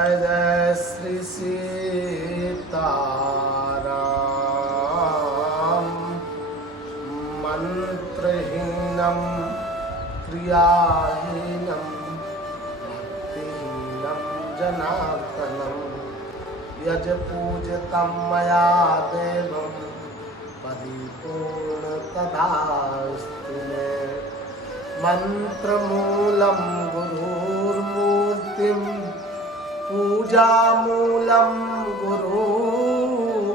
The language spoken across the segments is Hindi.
जय श्री सीताराम। मंत्रहीनम क्रियाहीनम भक्तिहीनम जनार्दनम यज पूजितं मया देवं परिपूर्ण तदास्तु मे। मंत्रमूलं गुरुर्मूर्तिं पूजामूलं गुरुपदं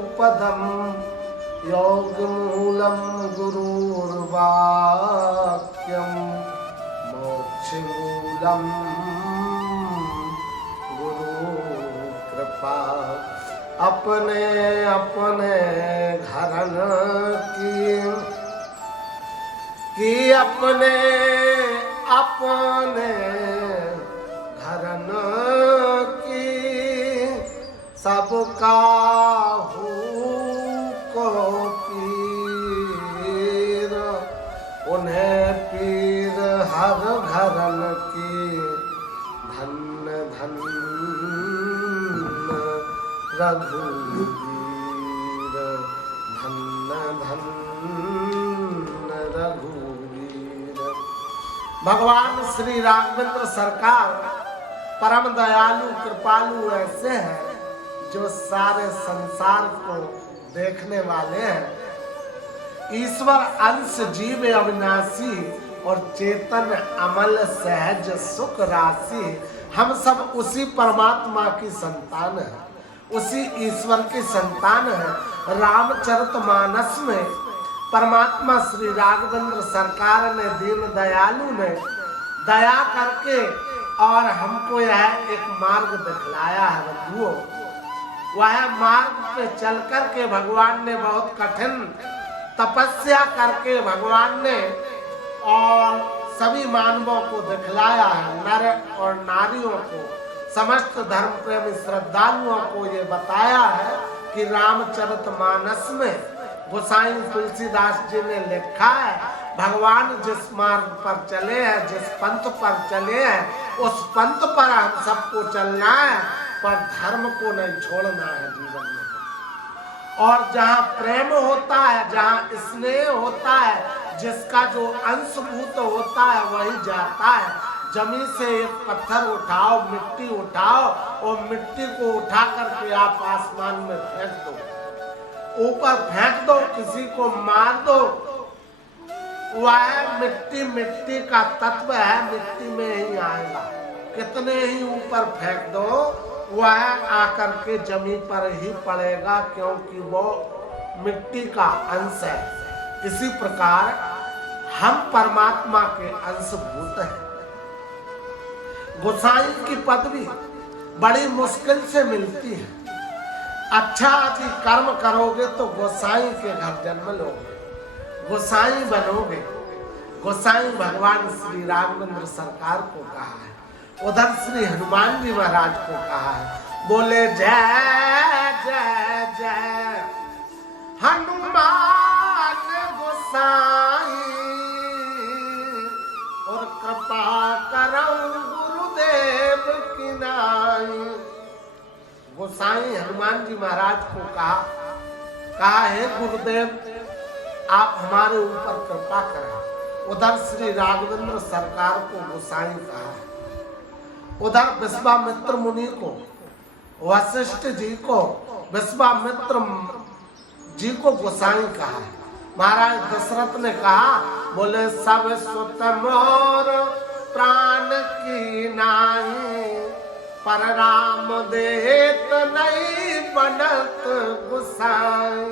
योगमूलं गुरुर्वाक्यं मोक्षमूलं गुरुकृपा। अपने अपने घरन की अपने अपने घरन की सबका को पीर उन्हें पीर हर घरन की धन धन रघुवीर धन धन रघुवीर। भगवान श्री राघवेंद्र सरकार परम दयालु कृपालु ऐसे हैं जो सारे संसार को देखने वाले हैं। ईश्वर अंश जीव अविनाशी और चेतन अमल सहज सुख राशि। हम सब उसी परमात्मा की संतान है, उसी ईश्वर की संतान है। रामचरितमानस में परमात्मा श्री राघवेंद्र सरकार ने दीन दयालु ने दया करके और हमको यह एक मार्ग दिखलाया है बंधुओं। वह मार्ग पे चल करके भगवान ने बहुत कठिन तपस्या करके भगवान ने और सभी मानवों को दिखलाया है, नर और नारियों को, समस्त धर्म प्रेमी श्रद्धालुओं को ये बताया है कि रामचरितमानस में गोसाई तुलसीदास जी ने लिखा है भगवान जिस मार्ग पर चले हैं, जिस पंथ पर चले हैं, उस पंथ पर हम सबको चलना है, पर धर्म को नहीं छोड़ना है जीवन में। और जहाँ प्रेम होता है, जहाँ स्नेह होता है, जिसका जो अंशभूत होता है वही जाता है। जमीन से एक पत्थर उठाओ, मिट्टी उठाओ और मिट्टी को उठा करके आप आसमान में फेंक दो, ऊपर फेंक दो, किसी को मार दो, वह मिट्टी मिट्टी का तत्व है, मिट्टी में ही आएगा। कितने ही ऊपर फेंक दो वह आकर के जमीन पर ही पड़ेगा, क्योंकि वो मिट्टी का अंश है। इसी प्रकार हम परमात्मा के अंशभूत हैं। गोसाई की पदवी बड़ी मुश्किल से मिलती है। अच्छा यदि कर्म करोगे तो गोसाई के घर जन्म लोगे, गोसाई बनोगे। गोसाई भगवान श्री राघवेंद्र सरकार को कहा है, उधर श्री हनुमान जी महाराज को कहा है। बोले जय जय जय हनुमान गोसाई और कृपा करो गुरुदेव की नाई। गोसाई हनुमान जी महाराज को कहा है गुरुदेव आप हमारे ऊपर कृपा करें। उधर श्री राघवेंद्र सरकार को गोसाई कहा है, उधर विश्वामित्र मुनि को, वशिष्ठ जी को, विश्वामित्र जी को गोसाई कहा है। महाराज दशरथ ने कहा, बोले सब सुत मोर प्राण की नाई, पर राम देत नहीं बनत गोसाई।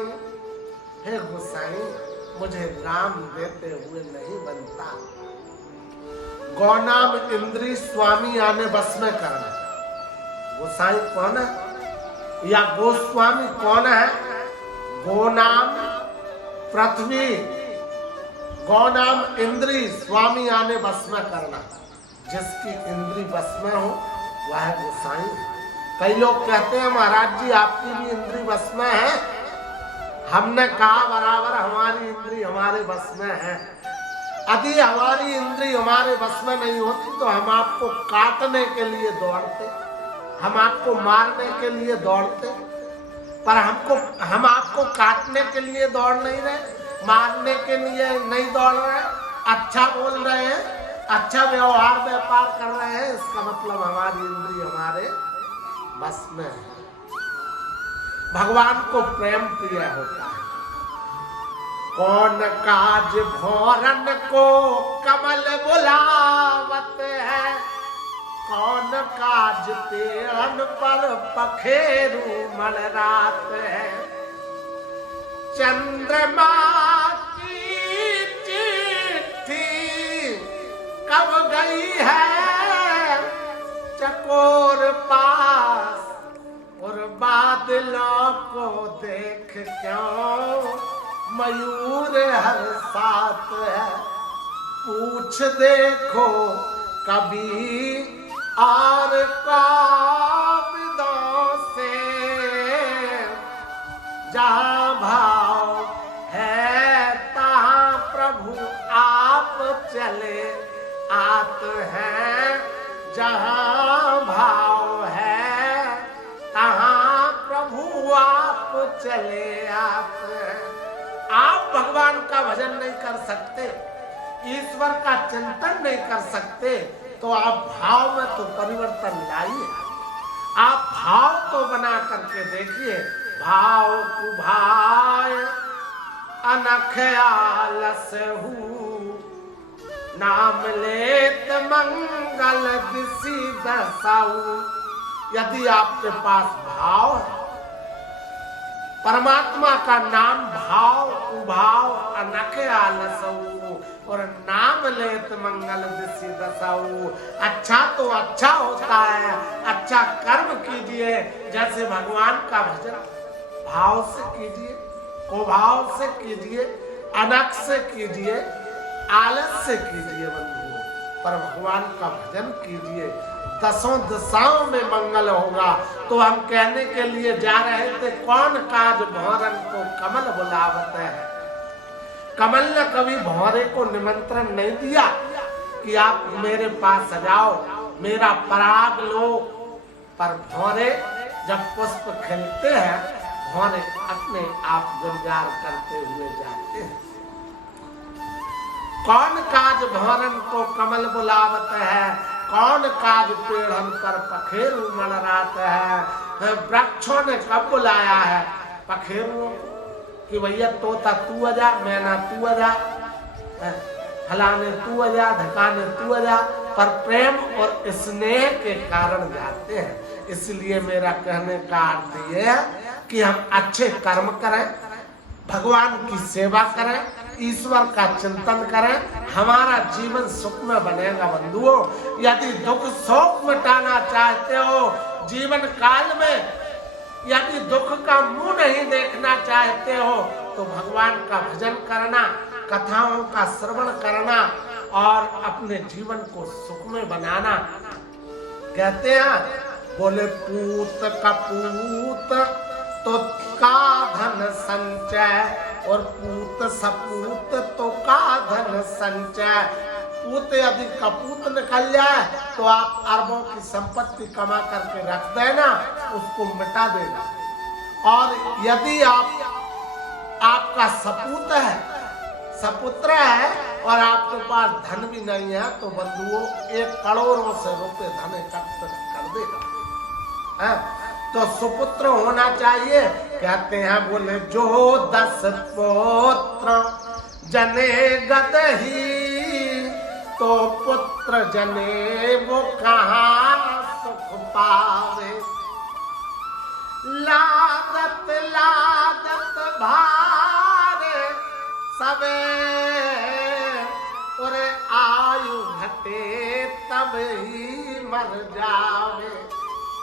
हे गोसाई मुझे राम देते हुए नहीं बनता। गौनाम इंद्री स्वामी आने बस में करना। गोसाई कौन है या गोस्वामी कौन है? गौनाम पृथ्वी, गौनाम इंद्री, स्वामी आने बस में करना। जिसकी इंद्री बस में हो वह गोसाई। कई लोग कहते हैं महाराज जी आपकी भी इंद्री बस में है। हमने कहा बराबर हमारी इंद्री हमारे बस में है। यदि हमारी इंद्री हमारे बस में नहीं होती तो हम आपको काटने के लिए दौड़ते, हम आपको मारने के लिए दौड़ते, पर हम आपको काटने के लिए दौड़ नहीं रहे, मारने के लिए नहीं दौड़ रहे, अच्छा बोल रहे हैं, अच्छा व्यवहार व्यापार कर रहे हैं, इसका मतलब हमारी इंद्रिय हमारे बस में है। भगवान को प्रेम प्रिय होता है। कौन काज भौरन को कमल बुलावत है, कौन काज पेड़न पर पखेरु मलरात है। चंद्रमा की चिट्ठी कब गई है चकोर पास, और बादलों को देख क्यों मयूर हर साथ है। पूछ देखो कभी और काबिदों से, जहाँ भाव है तहाँ प्रभु आप चले आत हैं। जहाँ भाव है तहाँ प्रभु आप चले आते हैं। आप भगवान का भजन नहीं कर सकते, ईश्वर का चिंतन नहीं कर सकते, तो आप भाव में तो परिवर्तन लाइए। आप भाव तो बना करके देखिए। भाव कुभाय अनख आलस हूँ, नाम लेत मंगल दिसी दसाऊ। यदि आपके पास भाव है, परमात्मा का नाम भाव उभाव अनख आलसऊ, और नाम लेत मंगल दिसी दसाऊ। अच्छा तो अच्छा होता है, अच्छा कर्म कीजिए। जैसे भगवान का भजन भाव से कीजिए, कुभाव से कीजिए, अनख से कीजिए, आलस से कीजिए बंधुओं, पर भगवान का भजन कीजिए। दसों दिशाओं में मंगल होगा। तो हम कहने के लिए जा रहे थे, कौन काज भौरन को कमल बुलावत है। कमल ने कभी भौरे को निमंत्रण नहीं दिया कि आप मेरे पास जाओ, मेरा पराग लो, पर भौरे जब पुष्प खिलते हैं, भौरे अपने आप गुलजार करते हुए जाते हैं। कौन काज भौरन को कमल बुलावत है, कौन काज पेड़न पर पखेरु मलरात है। वृक्षों ने कब बुलाया है पखेरुओं कि भैया तोता तू आजा, मैना तू आजा, फलाने तू आजा, ढकाने तू आजा, पर प्रेम और स्नेह के कारण जाते हैं। इसलिए मेरा कहने का अर्थ ये है कि हम अच्छे कर्म करें, भगवान की सेवा करें, ईश्वर का चिंतन करें, हमारा जीवन सुख में बनेगा बंधुओं। यदि दुख शोक मिटाना चाहते हो जीवन काल में, यदि दुख का मुंह नहीं देखना चाहते हो, तो भगवान का भजन करना, कथाओं का श्रवण करना और अपने जीवन को सुख में बनाना। कहते हैं बोले पूत कपूत तो का धन संचय, और पूत सपूत तो का धन संचय। पूत यदि कपूत निकल जाए तो आप अरबों की संपत्ति कमा करके रख देना, उसको मिटा देना। और यदि आपका सपूत है, सपुत्र है, और आपके पास धन भी नहीं है, तो बंधुओं 1 करोड़ों से रुपए धन एकत्र कर देगा। तो सुपुत्र होना चाहिए। कहते हैं बोले जो 10 पुत्र जने गदही, तो पुत्र जने वो कहाँ सुख पावे। लादत लादत भारे सबे, और आयु घटे तब ही मर जावे।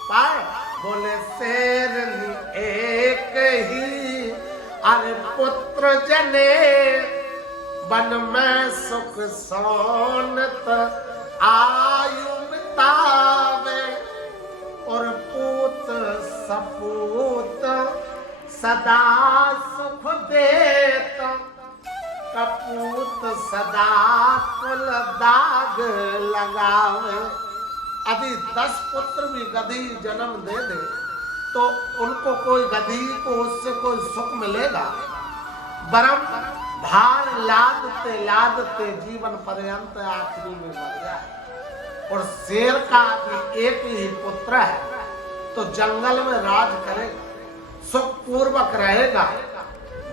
पाए बोले शेरनी एक ही, अरे पुत्र जने वन में सुख सोनत आयु बितावे, और पूत सपूत सदा सुख देत, कपूत सदा कुल दाग लगावे। यदि 10 पुत्र भी गधी जन्म दे दे तो उनको कोई गधी को उससे कोई सुख मिलेगा? बरम भार लादते लादते जीवन पर्यंत आखिरी में मर जाए। और शेर का भी एक ही पुत्र है तो जंगल में राज करेगा, सुख पूर्वक रहेगा।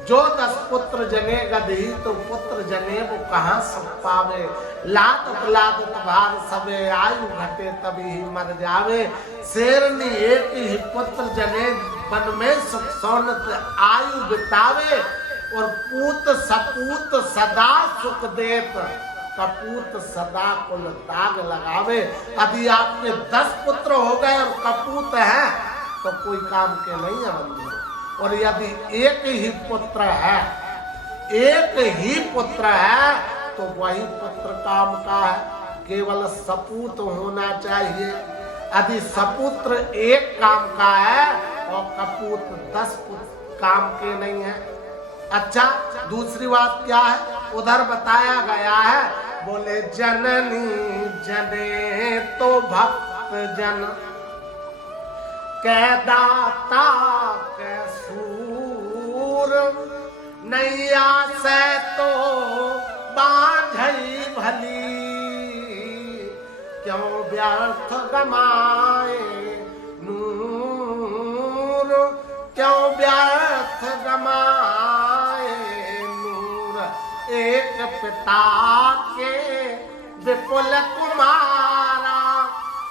जो 10 पुत्र जने गधी तो पुत्र जने वो कहाँ सुख पावे। लादत लादत भार सबे आयु घटे तभी ही मर जावे। शेरनी एक ही पुत्र जने वन में सुख सोनत आयु बितावे। और पूत सपूत सदा सुख देत कपूत सदा कुल दाग लगावे। यदि आपके 10 पुत्र हो गए और कपूत है तो कोई काम के नहीं है बंधु। और यदि एक ही पुत्र है, एक ही पुत्र है तो वही पुत्र काम का है। केवल सपूत होना चाहिए। यदि सपुत्र एक काम का है और कपूत 10 काम के नहीं है। अच्छा, दूसरी बात क्या है उधर बताया गया है, बोले जननी जने तो भक्त जन कै दाता कै सूर। नैया से तो बांझई भली क्यों व्यर्थ गमाए नूर। क्यों व्यर्थ गमाए नूर। एक पिता के विपुल कुमारा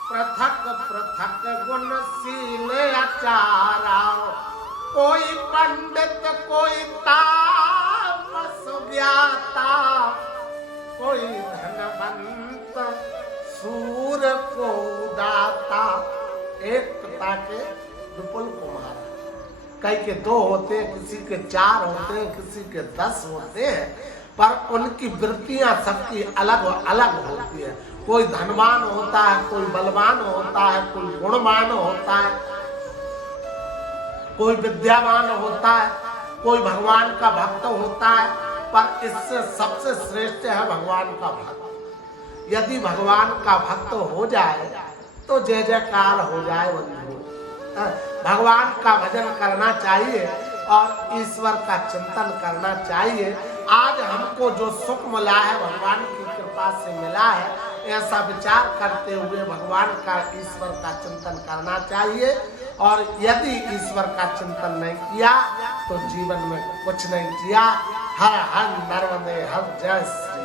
पृथक पृथक गुणशील आचारा। कोई पंडित कोई तापस ज्ञाता कोई धनवंत सूर को दाता। एक पिता के विपुल कुमार, कई के 2 होते हैं, किसी के 4 होते हैं, किसी के 10 होते हैं, पर उनकी वृत्तियां सबकी अलग अलग होती है। कोई धनवान होता है, कोई बलवान होता है, कोई गुणवान होता है, कोई विद्यावान होता है, कोई भगवान का भक्त होता है। पर इससे सबसे श्रेष्ठ है भगवान का भक्त। यदि भगवान का भक्त हो जाए तो जय जयकार हो जाए बंधु। भगवान का भजन करना चाहिए और ईश्वर का चिंतन करना चाहिए। आज हमको जो सुख मिला है भगवान की कृपा से मिला है, ऐसा विचार करते हुए भगवान का ईश्वर का चिंतन करना चाहिए। और यदि ईश्वर का चिंतन नहीं किया तो जीवन में कुछ नहीं किया। हर हर नर्मदे हर जय श्री